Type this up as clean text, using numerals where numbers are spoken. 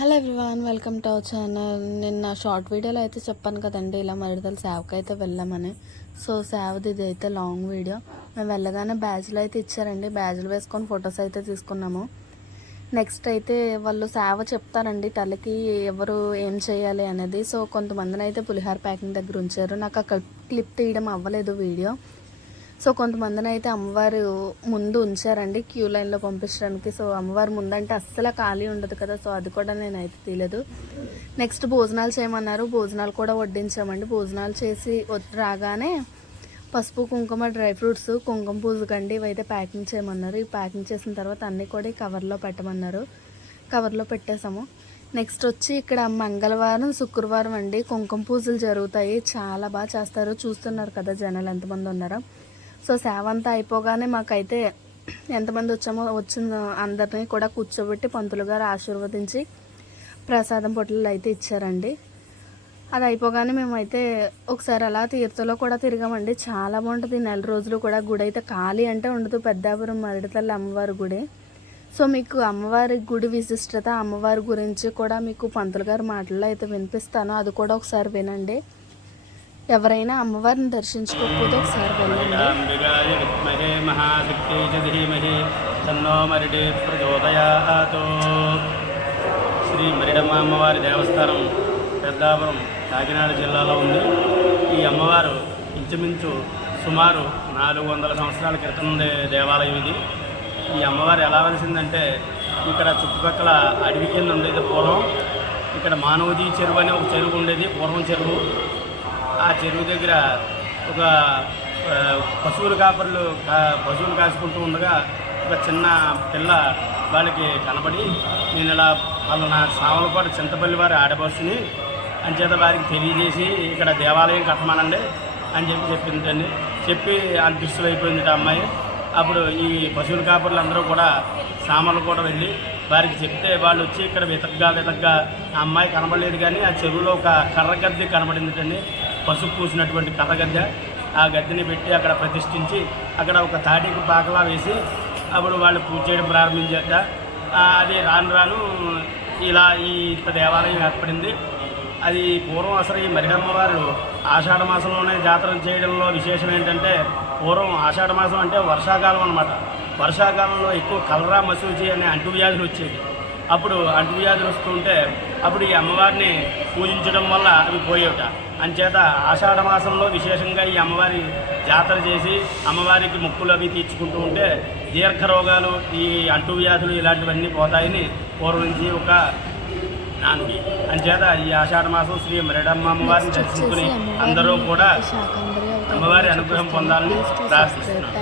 Hello everyone, welcome to our channel. నిన్న short వీడియోలో అయితే చెప్పాను కదండి, ఇలా మరిదల సేవకి అయితే వెళ్ళామని. సో సేవది ఇది అయితే లాంగ్ వీడియో. మేము వెళ్ళగానే బ్యాజ్లు అయితే ఇచ్చారండి. బ్యాజ్లు వేసుకొని ఫొటోస్ అయితే తీసుకున్నాము. నెక్స్ట్ అయితే వాళ్ళు సేవ చెప్తారండి తల్లికి ఎవరు ఏం చేయాలి అనేది. సో కొంతమందిని అయితే పులిహార ప్యాకింగ్ దగ్గర ఉంచారు. నాకు ఆ క్లిప్ తీయడం అవ్వలేదు వీడియో. సో కొంతమందిని అయితే అమ్మవారు ముందు ఉంచారండి క్యూ లైన్లో పంపించడానికి. సో అమ్మవారు ముందంటే అస్సలు ఖాళీ ఉండదు కదా, సో అది కూడా నేనైతే తీయలేదు. నెక్స్ట్ భోజనాలు చేయమన్నారు. భోజనాలు కూడా వడ్డించామండి. భోజనాలు చేసి రాగానే పసుపు, కుంకుమ, డ్రై ఫ్రూట్స్, కుంకుమ పూజకండి ఇవైతే ప్యాకింగ్ చేయమన్నారు. ఈ ప్యాకింగ్ చేసిన తర్వాత అన్నీ కూడా ఈ కవర్లో పెట్టమన్నారు. కవర్లో పెట్టేసాము. నెక్స్ట్ వచ్చి ఇక్కడ మంగళవారం, శుక్రవారం అండి కుంకుమ పూజలు జరుగుతాయి. చాలా బాగా చేస్తారు. చూస్తున్నారు కదా జనాలు ఎంతమంది ఉన్నారో. సో సేవ అంతా అయిపోగానే మాకైతే ఎంతమంది వచ్చిన అందరినీ కూడా కూర్చోబెట్టి పంతులు గారు ఆశీర్వదించి ప్రసాదం పొట్లు అయితే ఇచ్చారండి. అది అయిపోగానే మేమైతే ఒకసారి అలా తీర్థలో కూడా తిరిగామండి. చాలా బాగుంటుంది. 4 రోజులు కూడా గుడి అయితే ఖాళీ అంటే ఉండదు. పెద్దాపురం మరిడితల్లి అమ్మవారి గుడి. సో మీకు అమ్మవారి గుడి విశిష్టత, అమ్మవారి గురించి కూడా మీకు పంతులు గారి మాటల్లో అయితే వినిపిస్తాను. అది కూడా ఒకసారి వినండి. ఎవరైనా అమ్మవారిని దర్శించుకోకపోతే ఒకసారి వెళ్ళండి. శ్రీ మరిడమ్మ అమ్మవారి దేవస్థానం పెద్దాపురం కాకినాడ జిల్లాలో ఉంది. ఈ అమ్మవారు ఇంచుమించు సుమారు 400 సంవత్సరాల క్రితం ఉండే దేవాలయం ఇది. ఈ అమ్మవారు ఎలా వెలిసిందంటే ఇక్కడ చుట్టుపక్కల అడవి కింద ఉండేది పూర్వం. ఇక్కడ మానవజీ చెరువు అనే ఒక చెరువు ఉండేది, పూర్వం చెరువు. ఆ చెరువు దగ్గర ఒక పశువులు కాసుకుంటూ ఉండగా ఒక చిన్న పిల్ల వాళ్ళకి కనబడి, నేను ఇలా వాళ్ళ సామలపాటు చింతపల్లి వారి ఆడబస్సుని అంచేత వారికి తెలియజేసి ఇక్కడ దేవాలయం కట్టమానండి అని చెప్పిందండి. చెప్పి అదృష్టమైపోయింది ఆ అమ్మాయి. అప్పుడు ఈ పశువుల కాపర్లు అందరూ కూడా సామలు కూడా వెళ్ళి వారికి చెప్తే వాళ్ళు వచ్చి ఇక్కడ వెతగ్గా ఆ అమ్మాయి కనబడలేదు. కానీ ఆ చెరువులో ఒక కర్ర గద్దె కనబడిందండి. పసుపు పూసినటువంటి కర్ర గద్దె. ఆ గద్దెని పెట్టి అక్కడ ప్రతిష్ఠించి అక్కడ ఒక తాటికి పాకలా వేసి అప్పుడు వాళ్ళు పూజ చేయడం ప్రారంభించాక అది రాను ఇలా ఈ దేవాలయం ఏర్పడింది. అది పూర్వం అసలు ఈ మరిడమ్మవారు ఆషాఢ మాసంలోనే జాతర చేయడంలో విశేషం ఏంటంటే, పూర్వం ఆషాఢ మాసం అంటే వర్షాకాలం అన్నమాట. వర్షాకాలంలో ఎక్కువ కలరా, మసూచి అనే అంటువ్యాధులు వచ్చేవి. అప్పుడు అంటువ్యాధులు వస్తుంటే అప్పుడు ఈ అమ్మవారిని పూజించడం వల్ల అవి పోయేట. అంచేత ఆషాఢ మాసంలో విశేషంగా ఈ అమ్మవారి జాతర చేసి అమ్మవారికి మొక్కులు అవి తీర్చుకుంటూ ఉంటే దీర్ఘరోగాలు, ఈ అంటువ్యాధులు ఇలాంటివన్నీ పోతాయని పూర్వం నుంచి ఒక నానుడి. అంచేత ఈ ఆషాఢ మాసం శ్రీ మరిడమ్మ అమ్మవారిని దర్శించుకుని అందరూ కూడా అమ్మవారి అనుగ్రహం పొందాలని ప్రార్థిస్తున్నాను.